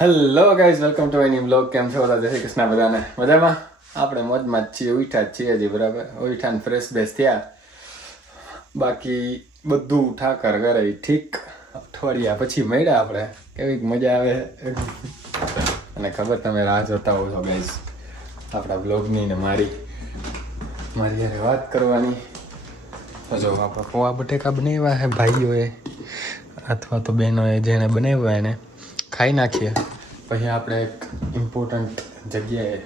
Hello guys, welcome to any blog. કેમ છો બધા? જય શ્રી કૃષ્ણ બધાને. મજામાં? આપણે મોજમાં જ છીએ, ઉઠ્યા જ છીએ હજી, બરાબર. ઉઠ્યા ફ્રેશ બેસ થયા, બાકી બધું ઠાકર કરે ઠીક. અઠવાડિયા પછી મળ્યા આપણે, કેવી મજા આવે. અને ખબર તમે રાહ જોતા હો છો ગાઈઝ આપણા બ્લોગની ને મારી યારે વાત કરવાની. તો જો આપણે પોવા બટેકા બનાવ્યા હે ભાઈઓએ અથવા તો બહેનોએ જેણે બનાવ્યા એને ખાઈ નાખીએ. પછી આપણે એક ઇમ્પોર્ટન્ટ જગ્યાએ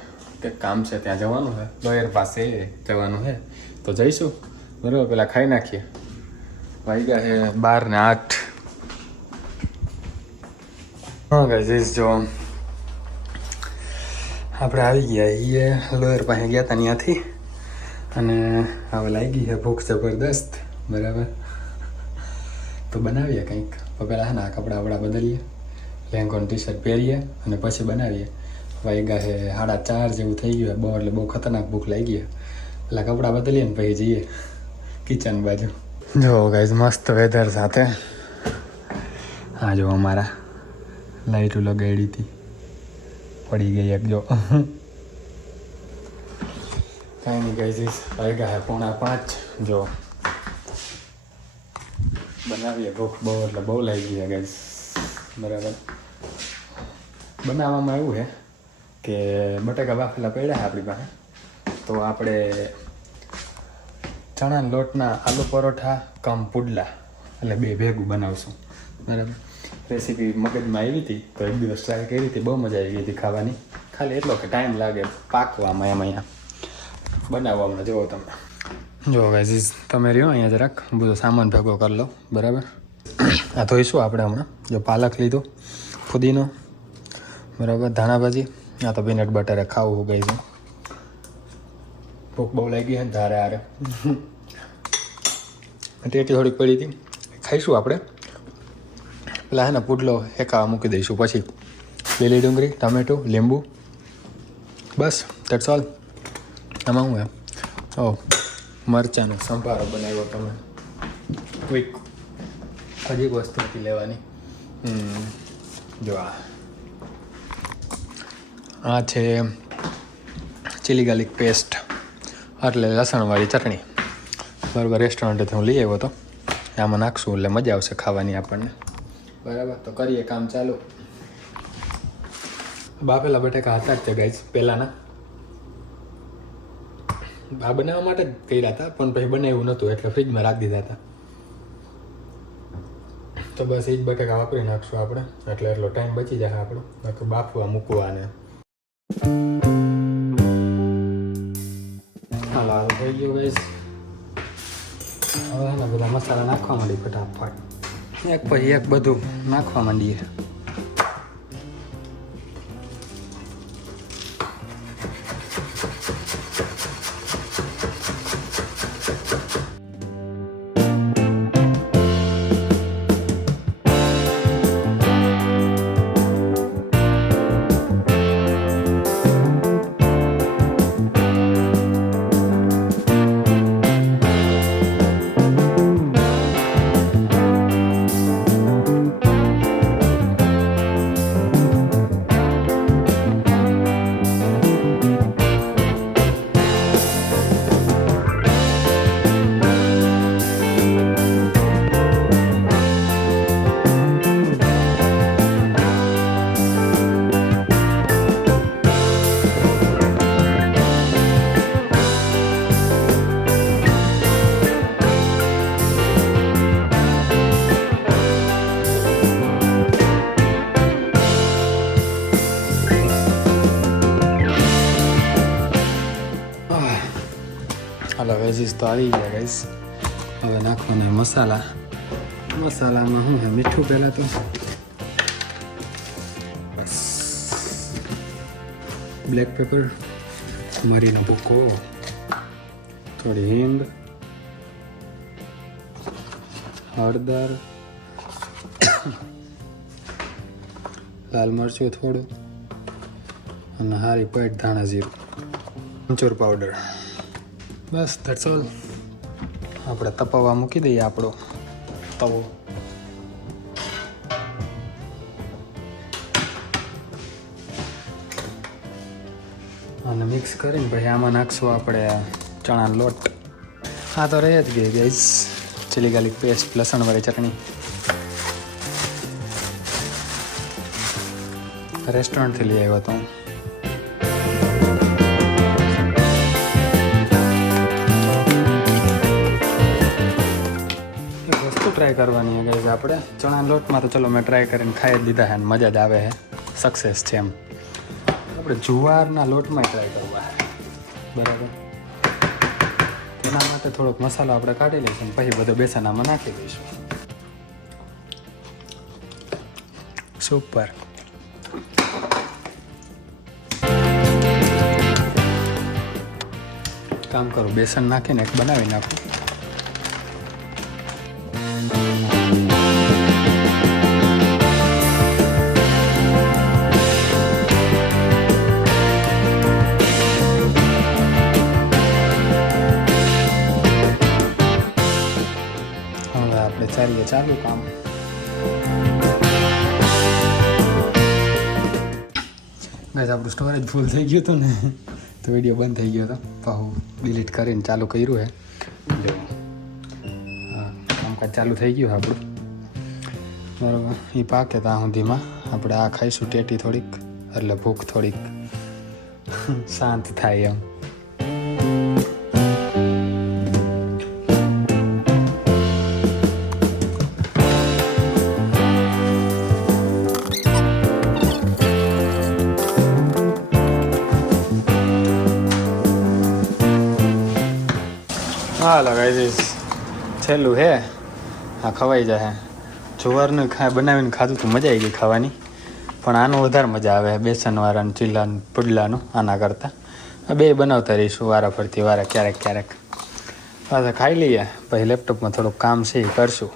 કંઈક કામ છે, ત્યાં જવાનું છે, લોયર પાસે જવાનું છે, તો જઈશું બરાબર. પેલા ખાઈ નાખીએ. વાગ્યા છે 12:08. હા ગાઈઝ, જો આપણે આવી ગયા એ લોયર પાસે ગયા હતા ત્યાંથી, અને હવે લાગી છે ભૂખ જબરદસ્ત, બરાબર. તો બનાવીએ કંઈક. પહેલાં છે ને આ કપડાં વપડા બદલીએ, લેંગોન ટી શર્ટ પહેરીએ અને પછી બનાવીએ. વાગ્યા છે 4:30 જેવું થઈ ગયું બહુ, એટલે બહુ ખતરનાક ભૂખ લાગી છે. પેલા કપડાં બદલીએ ને પછી જઈએ કિચન બાજુ. જો ગાઈઝ, મસ્ત વેધર સાથે હા જો અમારા લાઈટો લગાડી હતી, પડી ગઈ એક જો. કાંઈ નહીં ગાઈઝ, વાગ્યા છે 4:45. જો બનાવીએ, ભૂખ બહુ એટલે બહુ લાગી છે ગાઈઝ, બરાબર. બનાવવામાં એવું છે કે બટાકા બાફેલા પડ્યા છે આપણી પાસે, તો આપણે ચણાના લોટના આલુ પરોઠા કમ પુડલા એટલે બે ભેગું બનાવશું, બરાબર. રેસીપી મગજમાં આવી હતી તો એક દિવસ ટ્રાય કરી હતી, બહુ મજા આવી હતી ખાવાની. ખાલી એટલો કે ટાઈમ લાગે પાકવામાં, એમ અહીંયા બનાવવામાં. જુઓ તમે, જો ગાઈઝ તમે રહ્યો અહીંયા જરાક બધો સામાન ભેગો કરી લો, બરાબર. આ ધોઈશું આપણે હમણાં. જો પાલક લીધો, ફુદીનો, બરાબર, ધાણાભાજી. આ તો પીનટ બટરે ખાવું ગઈ છે. ભૂખ બહુ લાગી છે ને ધારે હારે. ટેટી થોડીક પડી હતી, ખાઈશું આપણે. પેલા હે ને પુડલો એકાવા મૂકી દઈશું, પછી લીલી ડુંગળી, ટામેટું, લીંબુ, બસ દેટ્સ ઓલ. આમાં શું હે? ઓ મરચાંનો સંભારો બનાવ્યો તમે, ક્વિક. હજી એક વસ્તુ નથી લેવાની. જો આ છે ચીલી ગાર્લિક પેસ્ટ, એટલે લસણવાળી ચટણી, બરાબર. રેસ્ટોરન્ટેથી હું લઈ આવ્યો હતો. આમાં નાખશું એટલે મજા આવશે ખાવાની આપણને, બરાબર. તો કરીએ કામ ચાલુ. બાફેલા બટાકા હતા જ તે ગાઈઝ પહેલાંના, આ બનાવવા માટે જ કર્યા હતા, પણ પછી બનાવ્યું નહોતું એટલે ફ્રીજમાં રાખી દીધા હતા. તો બસ એ જ બટાકા વાપરી નાખશું આપણે, એટલે એટલો ટાઈમ બચી જાય આપણો, બાકી બાફવા મૂકવાને. હાલો હાલ થઈ ગયું ગાઈઝ. હવે એના બધા મસાલા નાખવા માંડી ફટાફટ, એક પછી એક બધું નાખવા માંડીએ. હાલો વેજીસ તો આવી ગયા ગાઈસ. હવે નાખવાના મસાલા. મસાલામાં શું છે? મીઠું પહેલાં તો, બસ બ્લેક પેપર, મરીનો ભૂકો, થોડી હિંગ, હળદર, લાલ મરચું થોડું, અને હારી પેટ ધાણા જીરું, આમચૂર પાવડર. Bus that's all. આપણે તપાવવા મૂકી દઈએ આપણો તવો. અને મિક્સ કરીને પછી આમાં નાખશું આપણે ચણાનો લોટ. હા તો રહી જ ગઈ ગાઈસ ચીલી ગાર્લિક પેસ્ટ લસણવાળી ચટણી. રેસ્ટોરન્ટથી લઈ આવ્યો હતો હું. એક વસ્તુ ટ્રાય કરવાની છે ગાઈસ આપણે ચણાના લોટમાં. તો ચલો મેં ટ્રાય કરીને ખાઈ જ દીધા છે અને મજા જ આવે છે, સક્સેસ છે એમ. આપણે જુવારના લોટમાં ટ્રાય કરવા બરાબર. એના માટે થોડોક મસાલો આપણે કાઢી લઈશું અને પછી બધો બેસન આમાં નાખી દઈશું. સુપર. કામ કરું બેસન નાખીને એક બનાવી નાખું. હવે આપણે ચાલીએ ચાલુ કામ. ગાઈસ આપણું સ્ટોરેજ ફૂલ થઈ ગયું હતું ને તો વિડીયો બંધ થઈ ગયો હતો. પાછું ડિલીટ કરીને ચાલુ કર્યું છે. જો હા કામકાજ ચાલુ થઈ ગયું આપણું બરાબર. એ પાકે ત્યાં સુધીમાં આપણે આ ખાઈશું ટેટી થોડીક, એટલે ભૂખ થોડીક શાંત થાય એમ. હા લગાવી દઈશ છેલ્લું હે. હા ખવાઈ જાય. જુવારનું બનાવીને ખાધું તો મજા આવી ગઈ ખાવાની, પણ આનું વધારે મજા આવે બેસનવાળાનું ચીલાનું પુડલાનું આના કરતાં. બે બનાવતા રહીશું વારા ફરતી વારા ક્યારેક ક્યારેક. પાછા ખાઈ લઈએ પછી લેપટોપમાં થોડુંક કામ છે એ કરશું.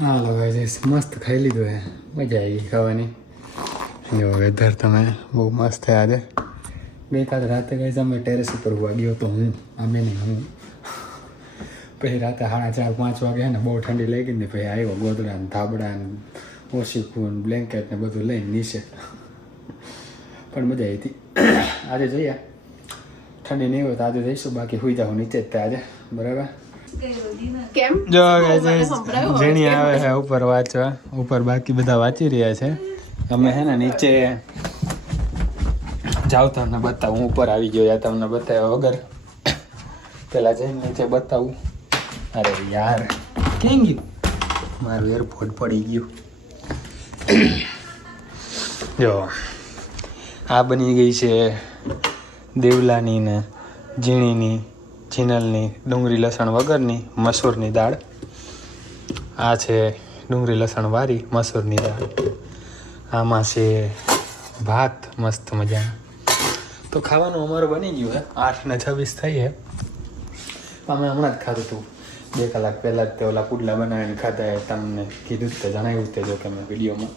હા લગાવી દઈશ. મસ્ત ખાઈ લીધું હે, મજા આવી ગઈ ખાવાની. જો વેધર તમે બહુ મસ્ત થયા છે. ગઈકાલે રાતે ગઈ અમે ટેરેસ ઉપર હોવા ગયો તો હું, અમે નહીં હું. પછી રાતે 4:30-5 વાગે ને બહુ ઠંડી લઈ ગઈ ને પછી આવ્યો ગોદડા ને ધાબડા ને ઓશીકું બ્લેન્કેટ ને બધું લઈને નીચે. પણ મજા આવી હતી. આજે જઈએ, ઠંડી નહીં હોય તો આજે જઈશું, બાકી સુઈ જાઉં નીચે જ ત્યાં આજે બરાબર. કેમ જો જેણી આવે છે ઉપર વાંચવા, ઉપર બાકી બધા વાંચી રહ્યા છે. અમે હે ને નીચે જાવ તમને બતાવું. હું ઉપર આવી ગયો, યા તમને બતાવ્યા વગર પેલા જઈને નીચે બતાવું. અરે યાર ક્યાં ગયું મારું એરપોર્ટ પડી ગયું. જો આ બની ગઈ છે દેવલાની ને ઝીણીની ચીનલની ડુંગળી લસણ વગરની મસૂરની દાળ. આ છે ડુંગળી લસણ વાળી મસૂરની દાળ. આમાં છે ભાત મસ્ત મજાના. તો ખાવાનું અમારું બની ગયું હે. 8:26 થઈ હે. અમે હમણાં જ ખાધું હતું 2 કલાક પહેલાં જ. તે ઓલા પુડલા બનાવીને ખાધા. તમને કીધું જ તે, જણાવ્યું જ તે જો કે મેં વિડીયોમાં.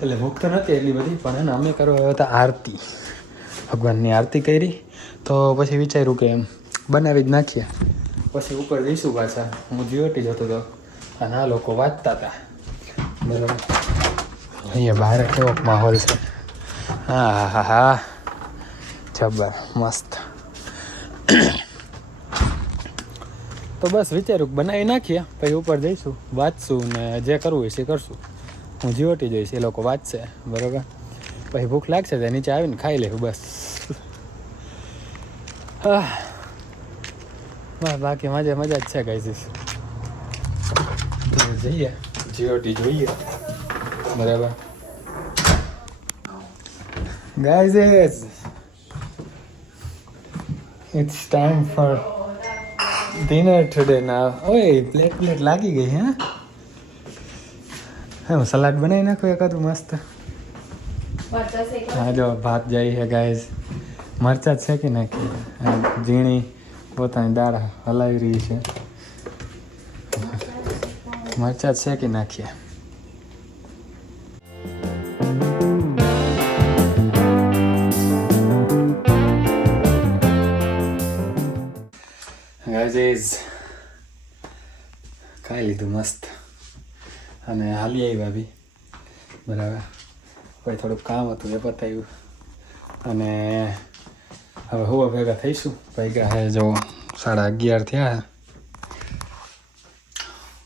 એટલે ભૂખ તો નથી એટલી બધી, પણ એને અમે કરવા આવ્યા હતા આરતી, ભગવાનની આરતી કરી. તો પછી વિચાર્યું કે એમ બનાવી જ નાખીએ. પછી ઉપર જઈશું પાછા. હું જીઓટી જતો હતો અને આ લોકો વાંચતા હતા બરાબર. અહીંયા બહાર કેવો માહોલ છે. હા હા હા હા જબર મસ્ત. તો બસ વિચાર્યું બનાવી નાખીએ, પછી ઉપર જઈશું, વાંચશું ને જે કરવું હોય એ કરશું. હું જીઓટી જોઈશ, એ લોકો વાંચશે બરાબર. પછી ભૂખ લાગશે તો નીચે આવીને ખાઈ લેવું બસ. હા બાકી મજા મજા જ છે ગાઈઝ. જઈએ જીઓટી જોઈએ બરાબર. Guys it's time for dinner today now. ઓય પ્લેટ લાગી ગઈ હે. હું સલાડ બનાવી નાખું એકાદું મસ્ત. હા જો ભાત જાય છે ગાઈઝ. મરચાં જ શેકી નાખી. ઝીણી પોતાની દાળ હલાવી રહી છે. મરચાં જ શેકી નાખીએ. ગાઈઝ ખાઈ લીધું મસ્ત અને હાલી આવ્યા બી બરાબર. પછી થોડુંક કામ હતું એ પતાવ્યું. અને હવે હું ભેગા થઈશું ભેગા હે જો 11:30 થયા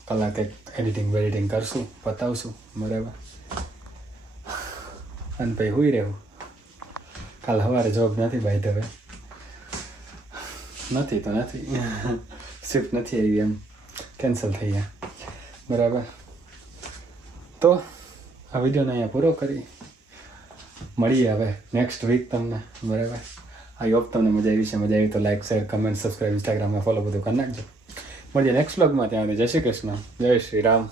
કલાક એડિટિંગ કરશું પતાવશું બરાબર અને પછી હુઈ રહેવું કાલ સવારે જોબ નથી ભાઈ હવે નથી તો નથી શિફ્ટ નથી આવી એમ કેન્સલ થઈ ગયા બરાબર તો આ વિડીયોને અહીંયા પૂરો કરી મળીએ હવે નેક્સ્ટ વીક તમને બરાબર આઈ હોપ તમને મજા આવી તો લાઈક શેર કમેન્ટ સબસ્ક્રાઈબ ઇન્સ્ટાગ્રામમાં ફોલો બધું કરી નાખજો મળીએ નેક્સ્ટ વ્લોગમાં ત્યાં જય શ્રી કૃષ્ણ જય શ્રી રામ